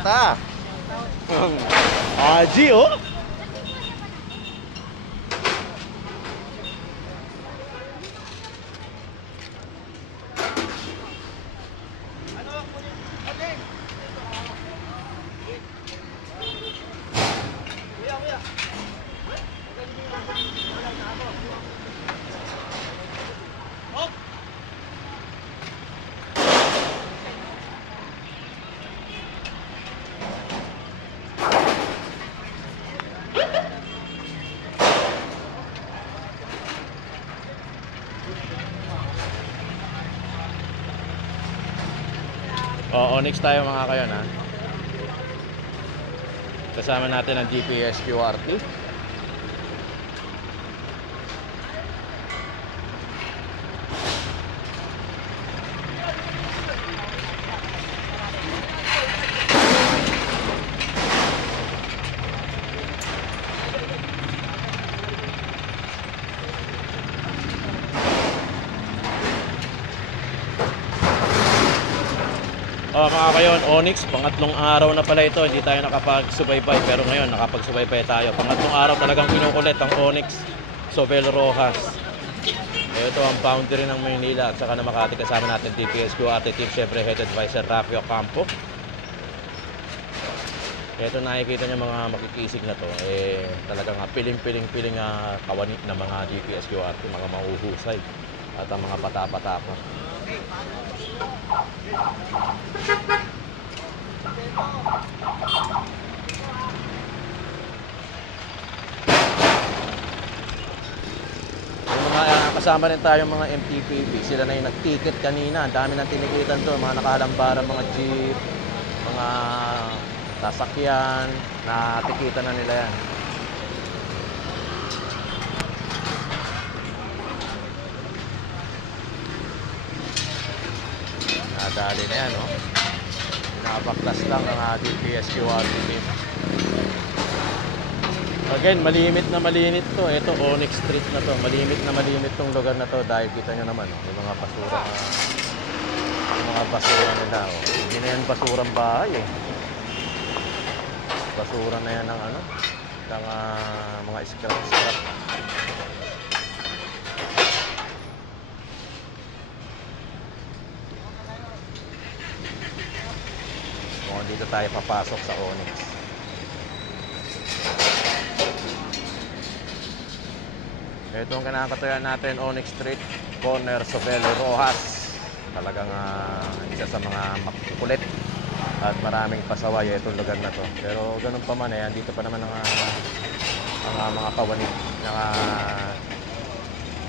kita. Aji, oh. Oo, next tayo mga kayon ha. Kasama natin ang GPS QRT. Oh, mga kayon, Onyx, pangatlong araw na pala ito. Hindi tayo nakapagsubaybay, pero ngayon nakapagsubaybay tayo. Pangatlong araw talagang kinukulit ang Onyx Sobel Rojas. Ito ang boundary ng Maynila at saka na Makati kasama natin DPSQ Ate Team, syempre head advisor Rafi Ocampo. Ito nakikita niyo mga makikisig na to, eh talagang ah, piling-piling-piling uh, kawani ng mga DPSQ Ate, mga mahuhusay at ang mga mga ah, kasama rin tayo mga MTPP, sila na yung nag-ticket kanina. Ang dami nang tinikitan to, mga nakahalambara, mga jeep, mga sasakyan, natikitan na nila yan. Nadali na yan, no? Pinapaklas lang ang ating PSQRT team. Again, malimit na malinit to. Ito, Onyx Street na to. Malimit na malimit tong lugar na to dahil kita nyo naman, oh, yung mga basura. Yung mga basura nila, oh. Hindi na yan basurang bahay, eh. Basura na yan ng ano, ng ah, mga scrap-scrap. Kung dito tayo papasok sa Onyx. Ito ang kinakatuyan natin, Onyx Street, corner Sobelo Rojas. Talagang ah, isa sa mga makukulit at maraming pasaway itong lugar na to. Pero ganun pa man eh, andito pa naman ang, ah, ang ah, mga kawanit ng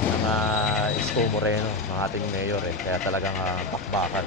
ng ah, Isko Moreno, ng ating mayor eh. Kaya talagang ah, pakbakan.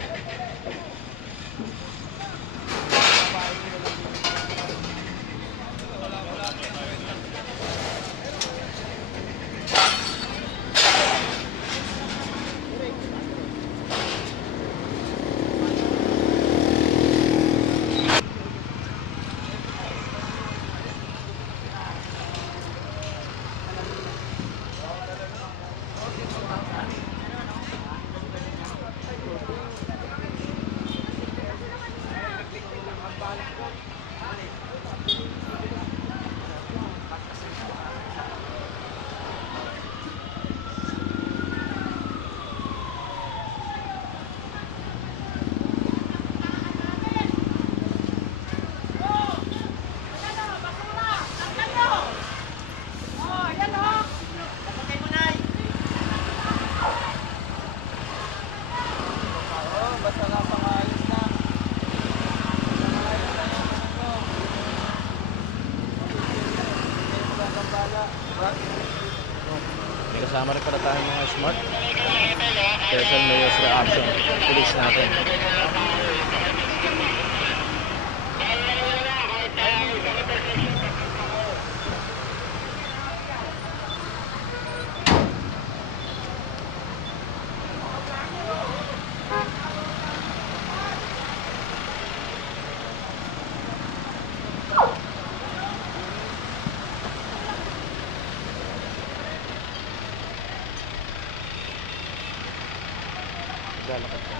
Lalakad ka.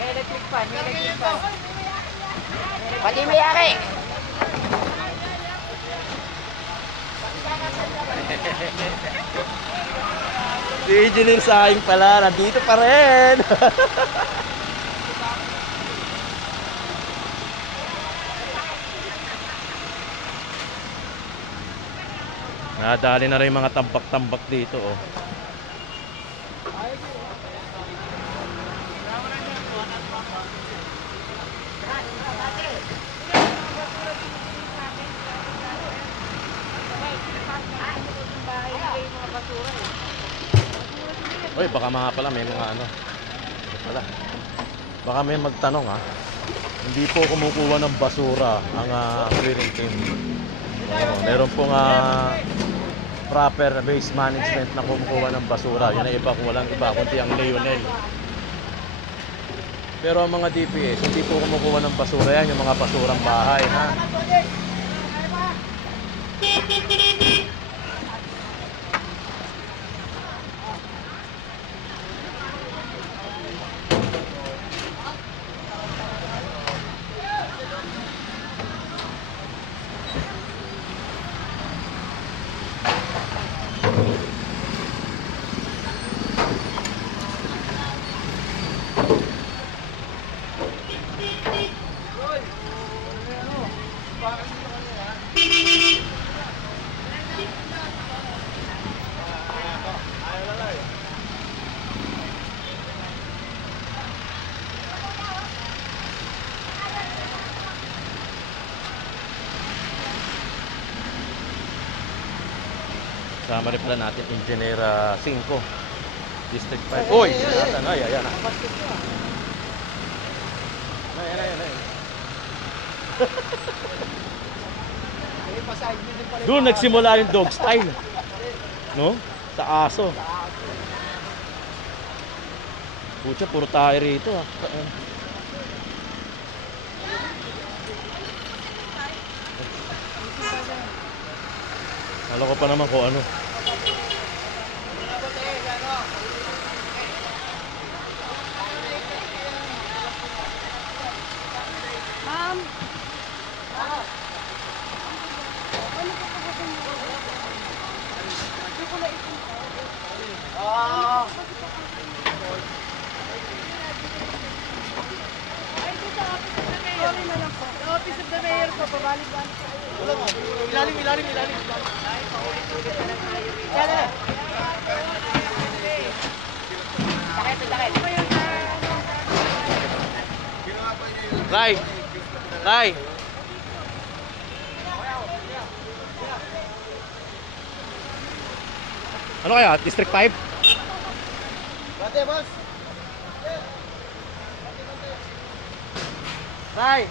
Electric fan, electric fan. Pati may-ari! Si engineer sa aking pala, nandito pa rin! Nadali na rin mga tambak-tambak dito. Oh. Uy, baka mga pala may mga ano. Pala. Baka may magtanong ha. Hindi po kumukuha ng basura ang uh, clearing team. Oo, meron pong ah, proper waste management na kumukuha ng basura. Yun ang iba kung walang iba, kundi ang Leonel. Pero ang mga DPS, hindi po kumukuha ng basura yan, yung mga basurang bahay, ha? Rin pala natin, Engineer ah, 5, District 5. Uy! Ayan, ay, ayan. ah. Ayan, ayan, ayan. Doon nagsimula yung dog style. No? Sa aso. Pucha, puro tayo rito ah. Alam ko pa naman kung ano. Ilalim. Ray! Ray! Ano kaya? District 5? Bate, boss. Ray!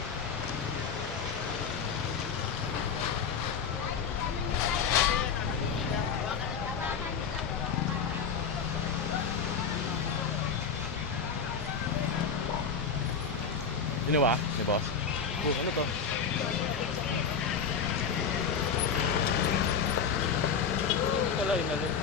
Ginawa ni boss? Oh, ano to? Wala, inalim.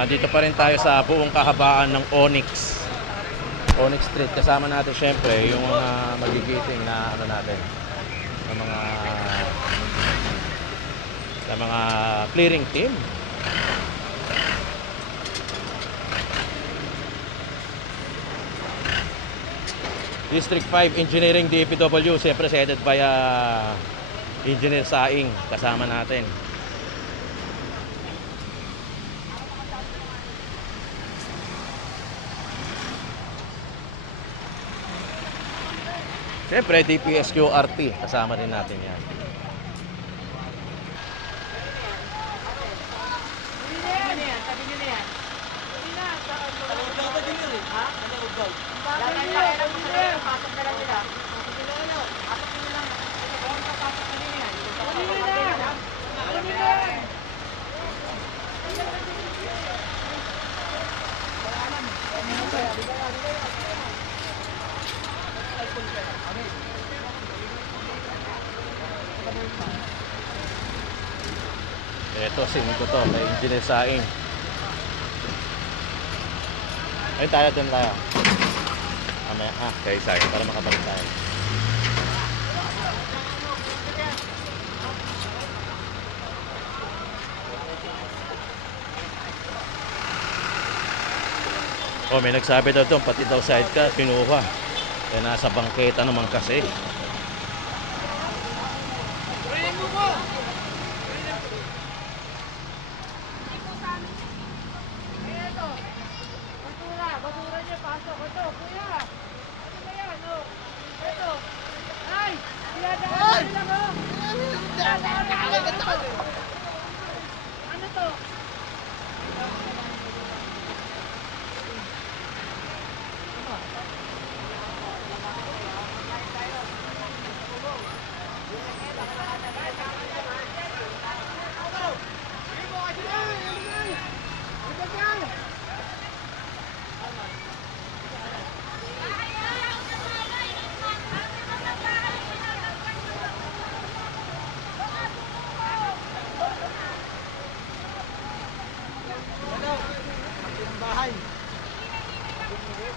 Andito pa rin tayo sa buong kahabaan ng Onyx. Onyx Street. Kasama natin syempre yung mga magigiting na ano natin. Sa mga sa mga clearing team. District 5 Engineering DPW, siyempre headed by ah, Engineer Saing, kasama natin. Siyempre, DPSQRT, kasama din natin yan. Ha? Ano ugaw? Kaya lang sa nila, pasok na lang nila. Pasok nila nila. Pasok nila lang. Ito ba ang papasok na nila? Kunin nila. Kunin nila. Ito, singin ko to. May engineer sa akin. Ay, tayo doon tayo. Mamaya, ah, kay Saing. Para makabalik tayo. Oh, may nagsabi daw doon, pati daw sidecar, kinuha. Kaya nasa bangketa naman kasi. Ito. Basura. Basura niya. Pasok. Ito. Kuya. Ano ba yan? Oh. Ito. Ay! Dinadaan lang oh. Dinadaan lang ito. Ano to?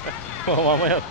Bahay. Mamaya,